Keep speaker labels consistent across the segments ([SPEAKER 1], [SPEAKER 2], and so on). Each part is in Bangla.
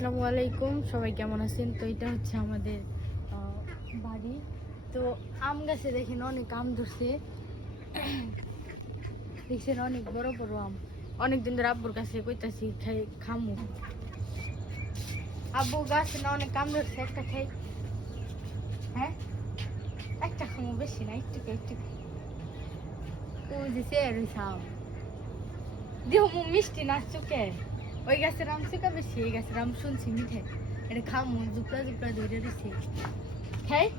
[SPEAKER 1] আসসালামু আলাইকুম, সবাই কেমন আছেন? তো এটা হচ্ছে আমাদের বাড়ি। তো আম গাছে দেখেন অনেক আম ধরছে। দেখছেন অনেক বড় বড় আম। অনেক দিন ধরে আব্বুর কাছে কইতাছি, খাই, খামু। আব্বু গাছে না অনেক আম ধরছে, একটা খাই। হ্যাঁ? একটা খামু বেশি না একটু একটু। ওই যে সে দেহ মু মিষ্টি না চুকে ওই গাছের আম বেশি এই গাছের আম শুনছি মিঠে। এটা খামু জুপড়া জুপড়া ধরে রয়েছে। খাই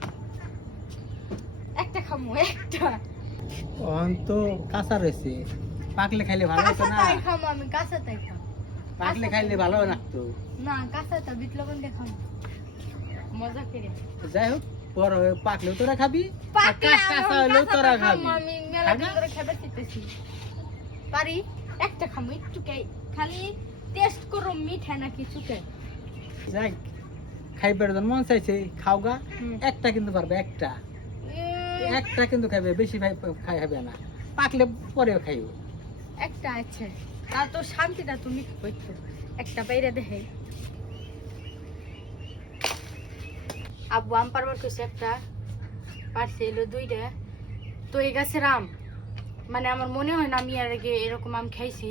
[SPEAKER 1] একটা খামু একটা।
[SPEAKER 2] অহন তো কাঁচা রয়েছে। পাকলে খাইলে ভালো হতো
[SPEAKER 1] কাঁচা
[SPEAKER 2] না।
[SPEAKER 1] তাই খামু আমি কাঁচা তাই খাম।
[SPEAKER 2] পাকলে খাইলে ভালো
[SPEAKER 1] না কাঁচা তা বিট লবণ দিয়ে খামু। মজা করে।
[SPEAKER 2] যাই হোক বড় হয়ে পাকলেও তোরা খাবি কাঁচ- কাঁচা হলেও তোরা খাবি।
[SPEAKER 1] আমি মেলা চাইতেছি। পারি একটা খামু একটু খাই খালি টেস্ট করো মিঠা নাকি চুকে
[SPEAKER 2] যাই খাইবার জন্য মন চাইছে খাও গা
[SPEAKER 1] হুম।
[SPEAKER 2] একটা কিন্তু পারবে একটা। একটা কিন্তু খাইবে বেশি খাই হবে না। পাকলে পরেও খাইব।
[SPEAKER 1] একটা আছে। তা তো শান্তিটা তুমি করছ একটা বাইরে দেখে। আব্বু আম পারবার কইছে একটা। পারছে এলো দুইটা। তো এই গাছের আম মানে আমার মনে হয় না আমি আর আগে এরকম আম খাইছি।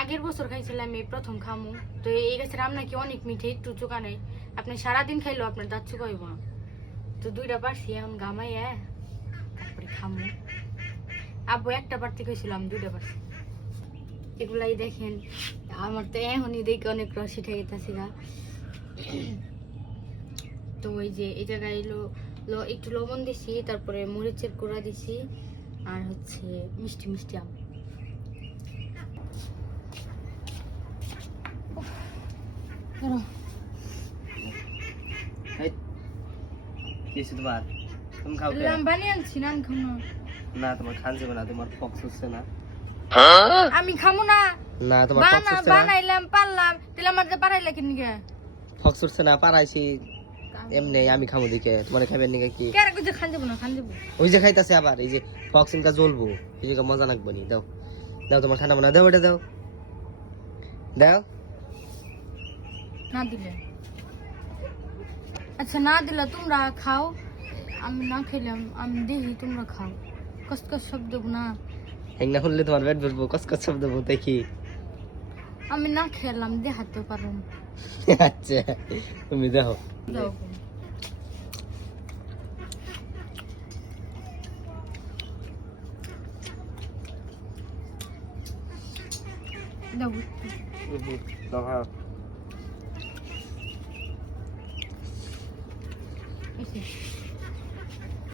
[SPEAKER 1] আগের বছর খাইছিলাম, এই প্রথম খামু। তো এই গাছের আম নাকি অনেক মিঠে, একটু চোকা নেই। আপনি সারাদিন খাইলেও আপনার দাঁত চুকাইব তো দুইটা পারছি, এখন গামাইয়া তারপরে খামু। আব্বু একটা পারতে কইছিলাম দুইটা পারছি। এগুলাই দেখেন, আমার তো এখনই দেখে অনেক রস উঠে গেছে গা। তো ওই যে, এই জায়গায় এলো একটু লবণ দিছি, তারপরে মরিচের গুঁড়া দিছি, আর হচ্ছে মিষ্টি মিষ্টি আম।
[SPEAKER 3] কিছু তোমার? তুমি খাও কে?
[SPEAKER 1] আনছি না না।
[SPEAKER 3] না তোমার খান যাবে না তোমার ফক্স হচ্ছে না।
[SPEAKER 1] আমি খামো না।
[SPEAKER 3] না তোমার ফক্স হচ্ছে না।
[SPEAKER 1] বানাইলাম পারলাম। তাহলে আমার যে পারাইলা কিন গে?
[SPEAKER 3] ফক্স হচ্ছে না পারাইছি। এমনি আমি খামো দিকে তোমার খাবেন নাকি কি?
[SPEAKER 1] কেন কিছু খান যাব না খান যাব।
[SPEAKER 3] ওই যে খাইতাছে আবার এই যে ফক্স ইনকা জ্বলবো। এই যে মজা লাগবে নি দাও। দাও তোমার খানা বানা দাও এটা দাও। দাও।
[SPEAKER 1] না দিলে। আচ্ছা না দিলে তোমরা খাও। আমি না খেলাম আমি দেখি তোমরা খাও। কষ্ট শব্দ না।
[SPEAKER 3] হেং না হলে তোমার পেট ভরবো কস কস শব্দ বলতে কি
[SPEAKER 1] আমি না খেলাম দেখাতে পারো
[SPEAKER 3] আচ্ছা তুমি দেখো।
[SPEAKER 1] দাও। দাও।
[SPEAKER 3] দাও
[SPEAKER 1] এসে